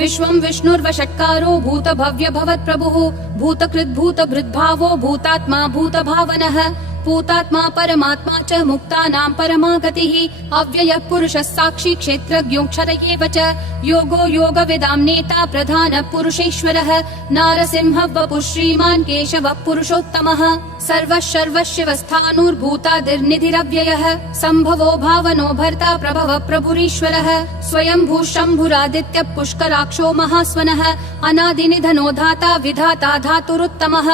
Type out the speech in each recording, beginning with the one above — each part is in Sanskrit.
विश्वं विष्णुर्वषट्कारो भूतभव्य भवत्प्रभुः भूतकृद्भूतभृद्भावो भूतात्मा भूतभावनः भूतात्मा परमात्मा च मुक्तानां परमा गतिः अव्ययः पुरुषः साक्षी क्षेत्रज्ञोऽक्षर एव च योगो योगविदां नेता प्रधानः पुरुषेश्वरः नारसिंहः वपुः श्रीमान् केशवः पुरुषोत्तमः सर्वः सर्वशिवस्थाणुर्भूतादिर्निधिरव्ययः सम्भवो भावनो भर्ता प्रभवः प्रभुरीश्वरः स्वयंभूः शम्भुरादित्यः पुष्कराक्षो महास्वनः अनादिनिधनो धाता विधाता धातुरुत्तमः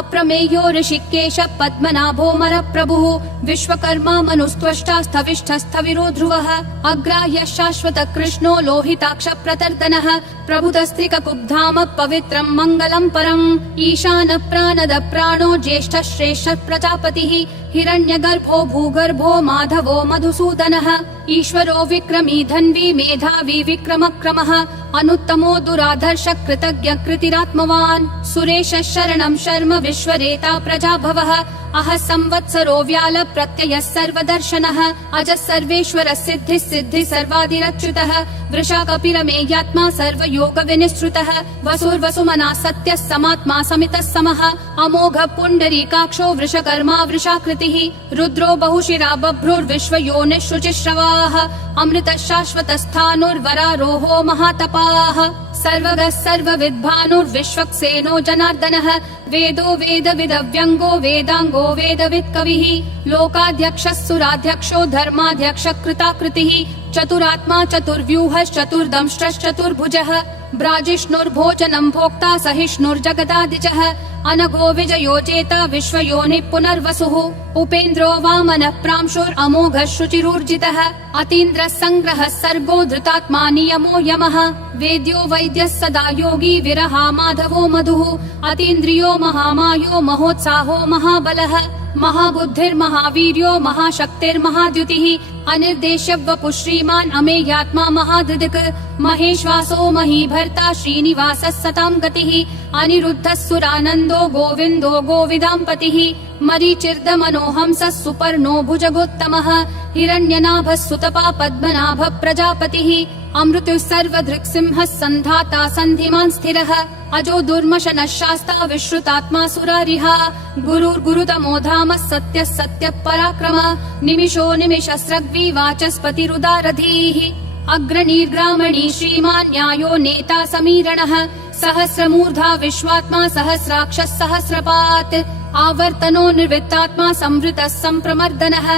अप्रमेयो ऋषिकेशः पद्मनाभो प्रभुः विश्वकर्मा मनुस्त्वष्टा स्थविष्ठस्थविरो ध्रुवः अग्राह्यः शाश्वतः कृष्णो लोहिताक्ष प्रतर्दनः प्रभुतस्त्रिककुब्धाम पवित्रं मङ्गलं परम् ईशानः प्राणद प्राणो ज्येष्ठः श्रेष्ठः प्रजापतिः हिरण्यगर्भो भूगर्भो माधवो मधुसूदनः ईश्वरो विक्रमी धन्वी मेधावी विक्रमक्रमः अनुत्तमो दुराधर्ष कृतज्ञ कृतिरात्मवान् सुरेशः शरणं शर्म विश्वरेता प्रजाभवः अह संवत्सरो व्याल प्रत्ययः सर्वदर्शनः अजः सर्वेश्वरः सिद्धिः सिद्धिः सर्वादिरच्युतः वृषा कपिरमेयात्मा सर्वयोग विनिश्रुतः वसुर्वसुमना सत्यः समात्मा समितः समः अमोघः पुण्डरीकाक्षो वृषकर्मा वृषाकृतिः रुद्रो बहुशिरा बभ्रुर्विश्वयोनिः शुचिश्रवाः अमृतः शाश्वतस्थाणुर्वरारोहो महातपाः सर्वगः सर्वविद्भानुर्विश्वक्सेनो जनार्दनः वेदो वेदविदव्यङ्गो वेदाङ्गो वेदवित्कविः लोकाध्यक्षः सुराध्यक्षो धर्माध्यक्षः कृताकृतिः चतुरात्मा चतुर्व्यूहश्चतुर्दंष्ट्रश्चतुर्भुजः ब्राजिष्णुर्भोजनं भोक्ता सहिष्णुर्जगदादिजः अनघो विजयो जेता विश्वयोनिः पुनर्वसुः उपेन्द्रो वामनः प्रांशुरमोघः शुचिरूर्जितः अतीन्द्रः सङ्ग्रहः सर्गो धृतात्मा नियमो यमः वेद्यो वैद्यः सदा योगी विरहा माधवो मधुः अतीन्द्रियो महामायो महोत्साहो महाबलः महाबुद्धिर्महावीर्यो महाशक्तिर्महाद्युतिः अनिर्देश्य वपुः श्रीमान् अमेयात्मा महाधृदिक् महेश्वासो महीभर्ता श्रीनिवासः सतां गतिः अनिरुद्धः सुरानन्दो गोविन्दो गोविदाम्पतिः मरीचिर्दमनोहंसः सुपर्णो भुजगोत्तमः हिरण्यनाभः सुतपा पद्मनाभः प्रजापतिः अमृतुः सर्वधृक्सिंहः सन्धाता सन्धिमान् स्थिरः अजो दुर्मशनः शास्ता विश्रुतात्मा सुरारिहा गुरुर्गुरुतमो धामः सत्यः सत्यः पराक्रमः निमिषो निमिषस्रग्वी वाचस्पतिरुदारधीः अग्रणीर्ग्रामणी श्रीमान् न्यायो नेता समीरणः सहस्रमूर्धा विश्वात्मा सहस्राक्षः सहस्रपात् आवर्तनो निर्वृत्तात्मा संवृतः सम्प्रमर्दनः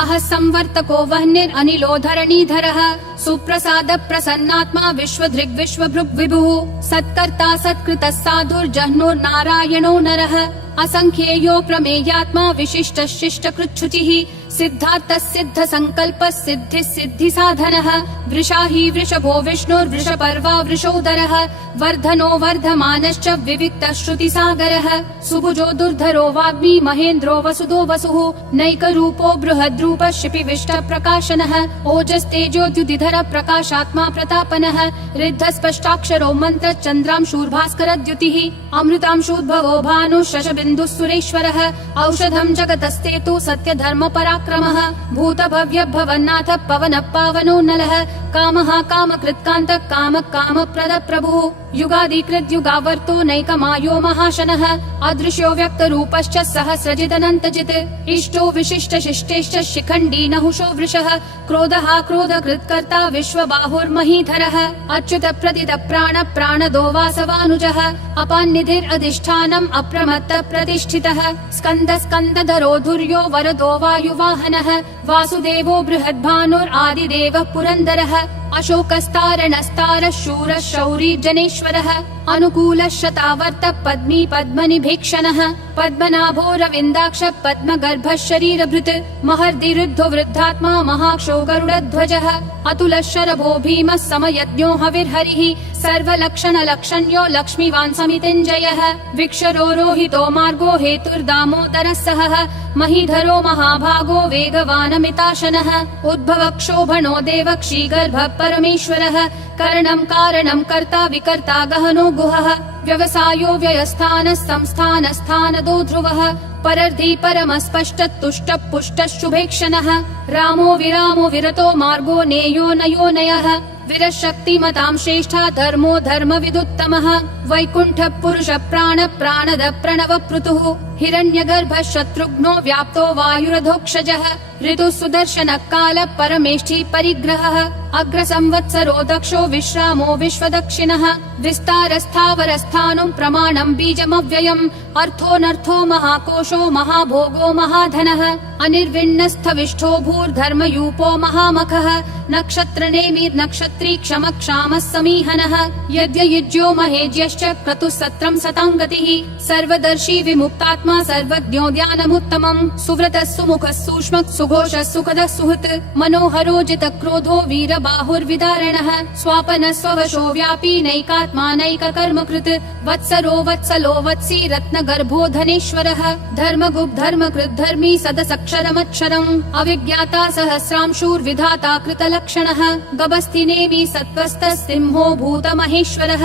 अह संवर्तको वह्निरनिलो धरणीधरः सुप्रसाद प्रसन्नात्मा विश्वधृग् विश्वभृग् विभुः सत्कर्ता सत्कृतः साधुर्जह्नुर्नारायणो नरः असंख्येयो प्रमेयात्मा विशिष्टः शिष्टकृच्छुचिः सिद्धार्थः सिद्ध संकल्पः सिद्धिः सिद्धि साधनः वृषाही वृषभो विष्णुर्वृषपर्वा वृषोदरः वर्धनो वर्धमानश्च विविक्तः श्रुतिसागरः सुभुजो दुर्धरो वाग्मी महेन्द्रो वसुदो वसुः नैकरूपो बृहद्रूपः शिपिविष्टः प्रकाशनः ओजस्तेजोद्युतिधर प्रकाशात्मा प्रतापनः ऋद्धस्पष्टाक्षरो मन्त्र चन्द्रांशूर्भास्करद्युतिः अमृतांशूद्भवो भानुः शशबिन्दुः सुरेश्वरः औषधं जगतस्तेतु सत्यधर्म पराक्रमः भूतभव्य भवन्नाथ पवनः पावनो नलः कामः कामकृत्कान्तः कामः कामप्रद प्रभुः युगादिकृत् युगावर्तो नैकमायो महाशनः अदृश्यो व्यक्तरूपश्च सहस्रजिदनन्तजित् इष्टो विशिष्ट शिष्टेश्च शिखण्डी नहुषो वृषः क्रोधः क्रोधकृत्कर्ता विश्वबाहुर्महीधरः अच्युत प्रदित प्राण प्राणदो वासवानुजः अपान्निधिरधिष्ठानम् अप्रमत्त प्रतिष्ठितः स्कन्द स्कन्दधरो धुर्यो वरदो वायुवाहनः वासुदेवो बृहद्भानुरादिदेवः पुरन्दरः अशोकस्तारणस्तारः शूरः शौरी जनेश्वरः अनुकूलः शतावर्त पद्मी पद्मनिभीक्षणः पद्मनाभो रविन्दाक्ष पद्मगर्भः शरीरभृत् महर्दिरुद्धो वृद्धात्मा महाक्षो गरुडध्वजः अतुलः शरभो भीमः समयज्ञो हविर्हरिः सर्वलक्षणलक्षण्यो लक्ष्मीवान् समितिञ्जयः विक्षरो रोहितो मार्गो हेतुर्दामोदरः सहः महीधरो महाभागो वेगवानमिताशनः उद्भवक्षोभणो देवक्षीगर्भः परमेश्वरः करणं कारणं कर्ता विकर्ता गहनो गुहः व्यवसायो व्ययस्थानः संस्थानस्थानदो ध्रुवः परर्धि परमस्पष्ट तुष्ट पुष्ट शुभेक्षणः रामो विरामो विरतो मार्गो नेयो नयो नयः विरशक्तिमतां श्रेष्ठा धर्मो धर्मविदुत्तमः वैकुण्ठ पुरुष प्राण प्राणद प्रणव पृथुः हिरण्यगर्भ शत्रुघ्नो व्याप्तो वायुरधोक्षजः ऋतु सुदर्शन काल परमेष्ठी परिग्रहः अग्र संवत्सरो दक्षो विश्रामो विश्वदक्षिणः विस्तारस्थावरस्थानं प्रमाणं बीजमव्ययम् अर्थोऽनर्थो महाकोशो महाभोगो महाधनः अनिर्विण्णस्थविष्ठो भूर्धर्मयूपो महामखः नक्षत्रनेमि नक्षत्री क्षम क्षामः समीहनः यज्ञयुज्यो महेज्यश्च क्रतुः सत्रं सतां गतिः सर्वदर्शी विमुक्तात्मा सर्वज्ञो ध्यानमुत्तमम् सुव्रतः सुमुखः सूक्ष्मः सुघोषः सुखदः सुहृत् मनोहरो जितक्रोधो वीरबाहुर्विदारणः स्वापनः स्ववशो व्यापी नैकात्मा नैककर्मकृत् वत्सरो वत्सलो वत्सी रत्नगर्भो धनेश्वरः धर्मगुप् धर्मकृत् धर्मी सदसक्षरमक्षरम् अविज्ञाता सहस्रांशूर्विधाता कृतलक्षणः गभस्तिनेमि सत्त्वस्तः सिंहो भूतमहेश्वरः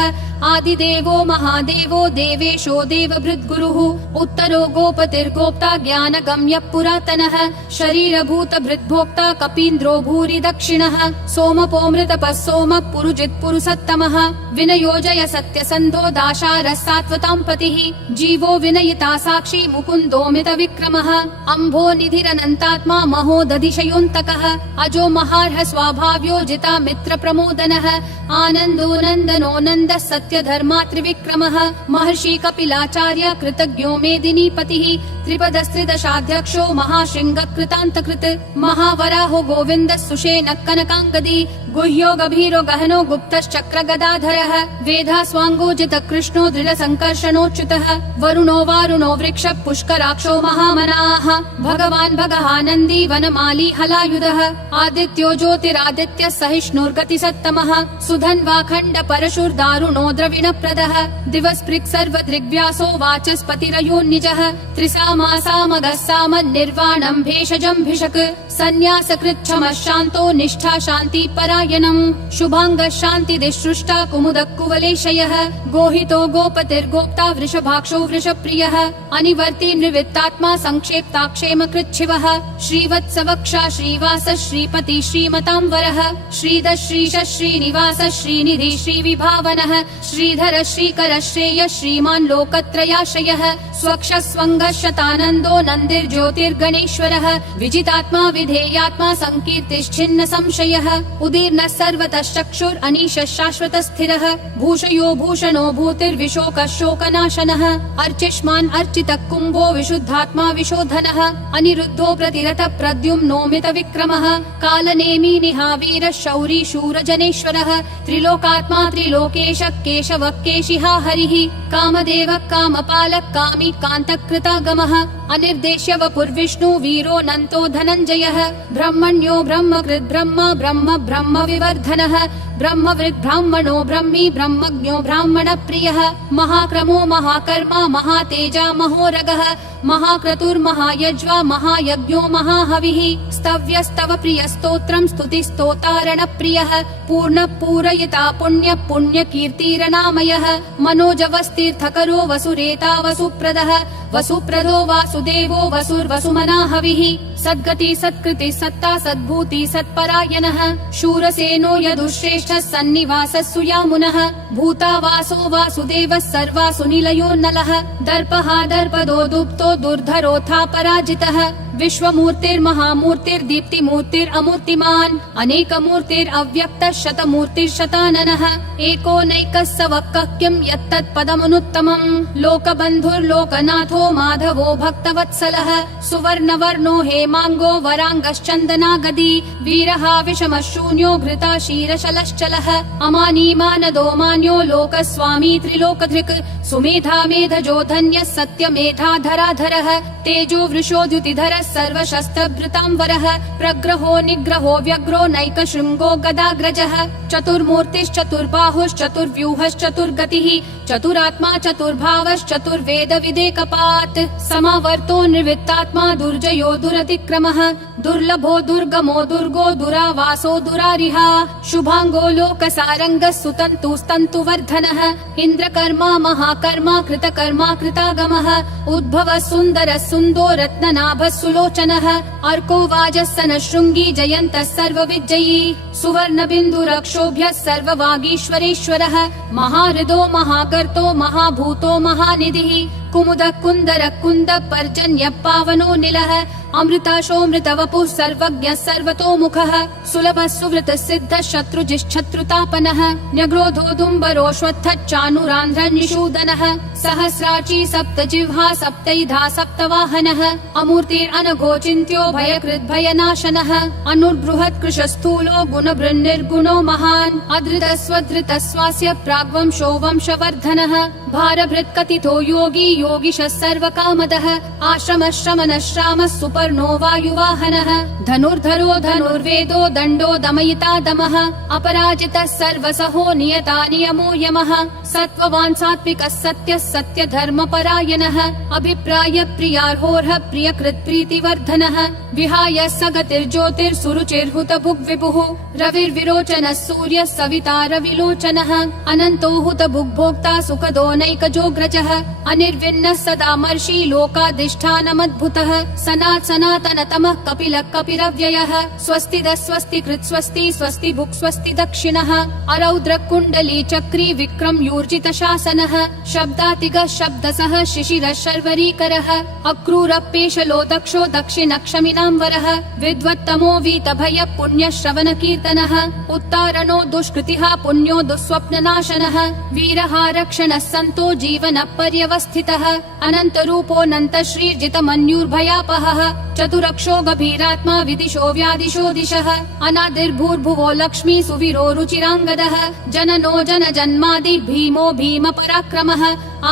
आदिदेवो महादेवो देवेशो देवभृद्गुरुः उत्तरो गोपतिर्गोप्ता ज्ञानगम्यः पुरातनः शरीरभूतभृद्भोक्ता कपीन्द्रो भूरि दक्षिणः सोमपोमृतपः सोमः पुरुजित्पुरुषत्तमः विनयोजय सत्यसन्धो दाशारः सात्वतां पतिः जीवो विनयिता साक्षी मुकुन्दोमित विक्रमः अम्भो निधिरनन्तात्मा महोदधिशयोऽन्तकः अजो महार्ह स्वाभाव्यो जिता मित्र प्रमोदनः आनन्दो नन्दनो नन्दः सत्य धर्मा त्रिविक्रमः महर्षि कपिलाचार्य कृतज्ञो मेदिनीपतिः त्रिपदस्त्रिदशाध्यक्षो महाशृंग कृतान्तकृत् महावराहो गोविन्द सुषेण कनकाङ्गदी गुह्यो गभीरो गहनो गुप्तश्चक्र गदाधरः वेधा स्वाङ्गोजित कृष्णो दृढ संकर्षणोच्युतः वरुणो वारुणो वृक्ष पुष्कराक्षो महामनाः भगवान् भगहानन्दी वनमाली हलायुधः आदित्यो ज्योतिरादित्य सहिष्णुर्गतिसत्तमः सुधन्वाखण्ड परशुर्दारुणो द्रविणप्रदः दिवस्पृक् सर्वदृग्व्यासो वाचस्पतिरयोन्निजः त्रिसामासामगः सामन्निर्वाणं भेषजं भिषक् सन्न्यासकृच्छमः शान्तो निष्ठा शान्ति परायणम् शुभाङ्गः शान्तिदिसृष्टा कुमुदः कुवलेशयः गोहितो गोपतिर्गोप्ता वृषभाक्षो वृषप्रियः अनिवर्ति निवृत्तात्मा संक्षेप्ता क्षेमकृच्छिवः श्रीवत्सवक्षा श्रीवास श्रीपति श्रीमतां वरः श्रीधर श्रीश श्रीनिवास श्रीनिधि श्रीविभावनः श्रीधर श्रीकर श्रेय श्रीमान् लोकत्रयाश्रयः स्वक्ष स्वङ्गः शतानन्दो नन्दिर्ज्योतिर्गणेश्वरः विजितात्मा विधेयात्मा संकीर्तिश्छिन्न संशयः उदीर्णः सर्वतः चक्षुर् अनीशः शाश्वतः स्थिरः भूषयो भूषणो भूतिर्विशोकः शोकनाशनः अर्चिष्मान् अर्चितः कुम्भो विशुद्धात्मा विशोधनः अनिरुद्धो प्रतिरथ प्रद्युम्नोमित विक्रमः कालनेमी निहावीर शौरी शूरजनेश्वरः त्रिलोकात्मा त्रिलोकेश केशवः केशिहा हरिः कामदेवः कामपालः कामी कान्तकृतागमः अनिर्देश्य वपुर्विष्णु वीरो नन्तो धनञ्जयः ब्रह्मण्यो ब्रह्मकृत् ब्रह्म ब्रह्म ब्रह्म विवर्धनः ब्रह्मवृद् ब्राह्मणो ब्रह्मी ब्रह्मज्ञो ब्राह्मण प्रियः महाक्रमो महाकर्मा महातेजा महोरगः महाक्रतुर्महायज्वा महायज्ञो महाहविः स्तव्यस्तव प्रिय स्तोत्रं स्तुतिस्तोतारण प्रियः पूर्ण पूरयिता पुण्य पुण्य कीर्तिरनामयः मनोजवस्तीर्थकरो वसुरेता वसुप्रदः वसुप्रदो वासुदेवो वसुर्वसुमना हविः सद्गति सत्कृति सत्ता सद्भूति सत्परायणः शूरसेनो यदुश्रेष्ठः सन्निवासः सुयामुनः भूतावासो वासुदेवः सर्वासु निलयो नलः दर्पः दर्पदो दुप्तो दुर्धरोऽथा पराजितः विश्वमूर्तिर्महामूर्तिर्दीप्तिमूर्तिरमूर्तिमान् अनेकमूर्तिरव्यक्तः शतमूर्तिर्शताननः एको नैकः स वक्कः किं यत्तत्पदमनुत्तमम् लोकबन्धुर्लोकनाथो माधवो भक्तवत्सलः सुवर्णवर्णो हेमाङ्गो वराङ्गश्चन्दनागदी वीरः विषमः शून्यो घृता क्षीरशलश्चलः अमानी मानदो मान्यो लोकस्वामी त्रिलोकधृक् सुमेधा मेधजो धन्यः सत्यमेधाधराधरः तेजो वृषो द्युतिधरः सर्वशस्त्रभृतांबरः प्रग्रहो निग्रहो व्यग्रो नैकशृङ्गो गदाग्रजः चतुर्मूर्तिश्चतुर्बाहुश्चतुर्व्यूहश्चतुर्गतिः चतुरात्मा चतुर्भावश्चतुर्वेदविदेकपात् समावर्तो निर्वित्तात्मा दुर्जयो दुरतिक्रमः दुर्लभो दुर्गमो दुर्गो दुरावासो दुरारिहा शुभांगो लोकसारङ्गः सुतन्तुस्तन्तुवर्धनः इन्द्रकर्मा महाकर्मा कृतकर्मा कृतागमः उद्भवः सुन्दरः सुन्दो रत्ननाभः सुलोचनः अर्को वाजस्सनः शृङ्गी जयन्तः सर्वविजयी सुवर्णबिन्दुरक्षोभ्यः सर्ववागीश्वरेश्वरः महाहृदो महाकर्तो महाभूतो महानिधिः कुमुदः कुन्दरः कुन्दः पर्जन्यः पावनो निलः अमृताशोऽमृतवपुः सर्वज्ञः सर्वतोमुखः सुलभः सुवृतः सिद्धः शत्रुजिश्शत्रुतापनः न्यग्रोधोदुम्बरोऽश्वत्थश्चानुरान्ध्रनिषूदनः सहस्राची सप्तजिह्वा सप्तैधा सप्तवाहनः अमूर्तिरनघोचिन्त्यो भयकृद्भयनाशनः अनुर्बृहत् कृशस्थूलो गुणभृन्निर्गुणो महान् अधृतस्वधृतस्वास्य प्राग्वंशो वंशवर्धनः भारभृत्कथितो योगी योगिशः सर्वकामदः आश्रमः श्रमणः श्रामः सुपर्णो वायुवाहनः धनुर्धरो धनुर्वेदो दण्डो दमयिता दमः अपराजितः सर्वसहो नियता नियमो यमः सत्त्ववान् सात्विकः सत्यः सत्यधर्मपरायणः अभिप्राय प्रियार्होर्ह प्रियकृत् प्रीतिवर्धनः विहाय सगतिर्ज्योतिर्सुरुचिर्हुतभुग्विभुः रविर्विरोचनः सूर्यः सविता रविलोचनः अनन्तो हुतभुग्भोक्ता सुखदो नैकजोग्रजः अनिर्विन्नः सदा मर्षि लोकाधिष्ठानमद्भुतः सनातनतमः कपिलः कपिरव्ययः स्वस्तिदः स्वस्तिकृत् स्वस्ति स्वस्ति भुक् स्वस्ति दक्षिणः अरौद्र कुण्डली चक्री विक्रम यूर्जित शासनः शब्दातिगः शब्दसः शिशिरः शर्वरीकरः अक्रूरपेशलो दक्षो दक्षिणक्षमिनाम्बरः विद्वत्तमो वीतभयः पुण्यश्रवण कीर्तनः उत्तारणो दुष्कृतिः पुण्यो दुःस्वप्ननाशनः वीरः रक्षणः सन्तो जीवनः पर्यवस्थितः अनन्तरूपोऽनन्त श्रीर्जितमन्युर्भयापहः चतुरक्षो गभीरात्मा विदिशो व्यादिशो दिशः अनादिर्भूर्भुवो लक्ष्मी सुवीरो रुचिराङ्गदः जननो जनजन्मादि भीमो भीम पराक्रमः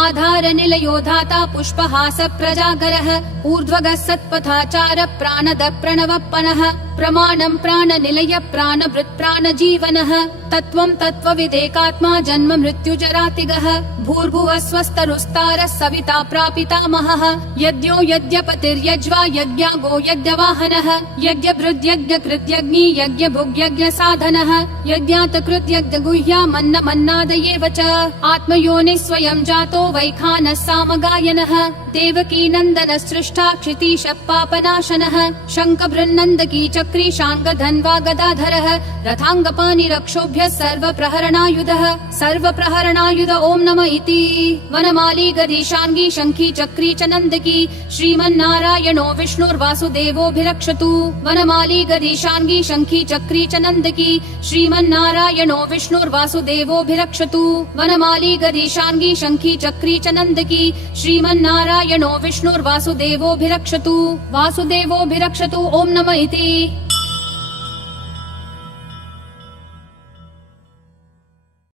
आधार निलयो धाता पुष्पहास प्रजागरः ऊर्ध्वगः सत्पथाचार प्राणद प्रणवप्पनः प्रमाणं प्राणनिलय प्राणभृत् प्राणजीवनः तत्त्वं तत्त्वविदेकात्मा जन्म मृत्युजरातिगः भूर्भुवः स्वस्तरुस्तारः सविता प्रापितामहः यज्ञो यज्ञपतिर्यज्वा यज्ञागो यज्ञवाहनः यज्ञभृद्यज्ञकृत्यग्नि यज्ञभुग्यज्ञसाधनः यज्ञातकृत्यज्ञगुह्यामन्नमन्नादयेव च आत्मयोनिः स्वयं जातो वैखानः सामगायनः देवकी नन्दनः सृष्टा क्षितीशः पापनाशनः शङ्खबृन्नन्दकी चक्री शाङ्गधन्वा गदाधरः रथाङ्गपाणिरक्षोभ्यः सर्वप्रहरणायुधः सर्वप्रहरणायुध ॐ नमः इति वनमाली गदीशाङ्गी शङ्खी चक्री च नन्दकी श्रीमन्नारायणो विष्णुर्वासुदेवोऽभिरक्षतु वनमाली गदीशाङ्गी शङ्खी चक्री च नन्दकी श्रीमन्नारायणो विष्णुर्वासुदेवोऽभिरक्षतु वनमाली गदीशाङ्गी शङ्खी चक्री च नन्दकी श्रीमन्नारायणो विष्णुर्वासुदेवोऽभिरक्षतु वासुदेवोऽभिरक्षतु ॐ नमः इति